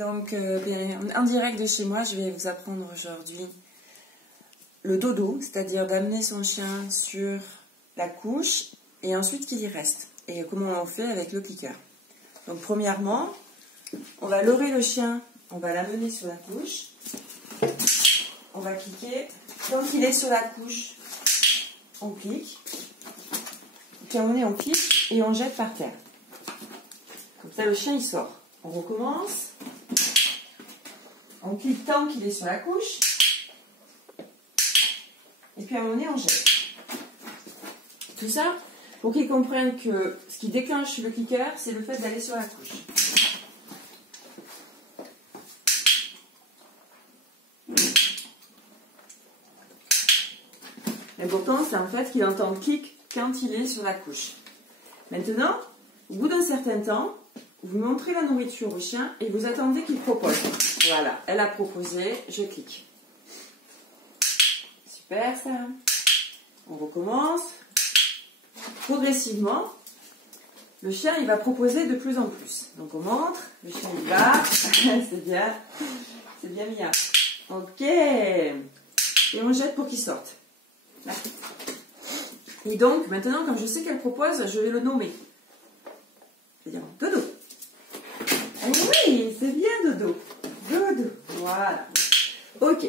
Donc, en direct de chez moi, je vais vous apprendre aujourd'hui le dodo, c'est-à-dire d'amener son chien sur la couche et ensuite qu'il y reste. Et comment on fait avec le clicker. Donc, premièrement, on va leurrer le chien, on va l'amener sur la couche. On va cliquer. Tant qu'il est sur la couche, on clique. Puis à un moment donné, on clique et on jette par terre. Comme ça, le chien, il sort. On recommence. On clique tant qu'il est sur la couche. Et puis à un moment donné, on jette. Tout ça pour qu'ils comprennent que ce qui déclenche le clicker, c'est le fait d'aller sur la couche. L'important, c'est en fait qu'il entende clic quand il est sur la couche. Maintenant, au bout d'un certain temps, vous montrez la nourriture au chien et vous attendez qu'il propose. Voilà, elle a proposé, je clique. Super ça. On recommence. Progressivement, le chien il va proposer de plus en plus. Donc on montre, le chien il va, c'est bien mis. Ok. Et on jette pour qu'il sorte. Là. Et donc maintenant, quand je sais qu'elle propose, je vais le nommer. Je vais dire Dodo. Ah oui, c'est bien Dodo. Dodo. Voilà. Ok.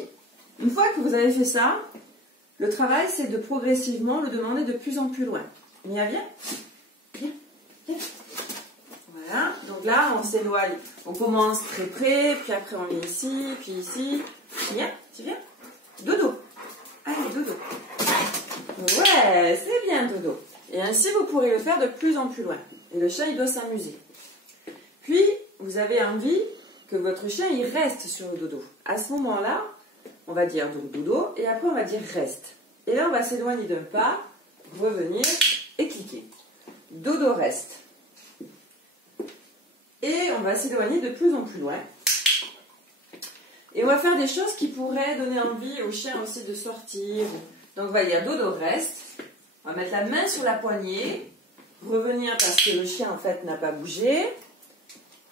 Une fois que vous avez fait ça, le travail c'est de progressivement le demander de plus en plus loin. Mia, viens. Viens. Viens. Voilà. Donc là, on s'éloigne. On commence très près, puis après on vient ici, puis ici. Viens, tu viens. Dodo. Allez, Dodo. Ouais, c'est bien Dodo. Et ainsi, vous pourrez le faire de plus en plus loin. Et le chien, il doit s'amuser. Puis, vous avez envie que votre chien, il reste sur le dodo. À ce moment-là, on va dire dodo, et après, on va dire reste. Et là, on va s'éloigner d'un pas, revenir et cliquer. Dodo reste. Et on va s'éloigner de plus en plus loin. Et on va faire des choses qui pourraient donner envie au chien aussi de sortir. Donc, on va dire dodo reste. On va mettre la main sur la poignée. Revenir parce que le chien, en fait, n'a pas bougé.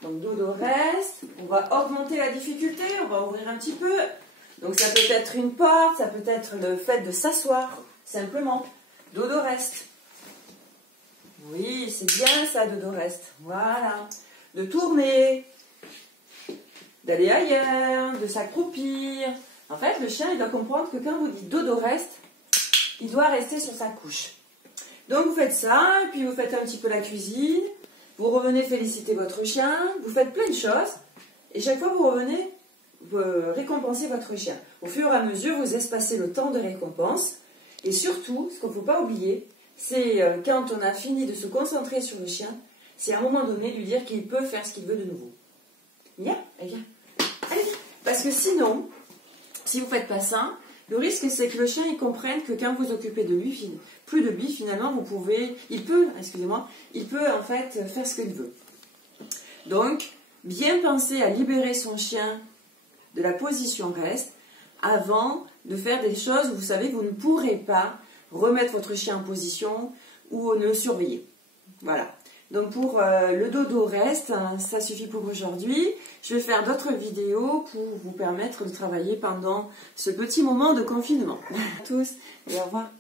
Donc, dodo reste. On va augmenter la difficulté. On va ouvrir un petit peu. Donc, ça peut être une porte. Ça peut être le fait de s'asseoir. Simplement. Dodo reste. Oui, c'est bien ça, dodo reste. Voilà. De tourner. D'aller ailleurs. De s'accroupir. En fait, le chien, il doit comprendre que quand vous dites dodo reste, il doit rester sur sa couche. Donc, vous faites ça, et puis vous faites un petit peu la cuisine. Vous revenez féliciter votre chien. Vous faites plein de choses. Et chaque fois, vous revenez récompenser votre chien. Au fur et à mesure, vous espacez le temps de récompense. Et surtout, ce qu'il ne faut pas oublier, c'est quand on a fini de se concentrer sur le chien, c'est à un moment donné lui dire qu'il peut faire ce qu'il veut de nouveau. Viens, viens. Allez, parce que sinon, si vous ne faites pas ça, le risque c'est que le chien il comprenne que quand vous occupez de lui, plus de lui finalement, il peut en fait faire ce qu'il veut. Donc, bien penser à libérer son chien de la position reste avant de faire des choses où vous savez que vous ne pourrez pas remettre votre chien en position ou le surveiller. Voilà. Donc pour le dodo reste, ça suffit pour aujourd'hui. Je vais faire d'autres vidéos pour vous permettre de travailler pendant ce petit moment de confinement. À tous et au revoir.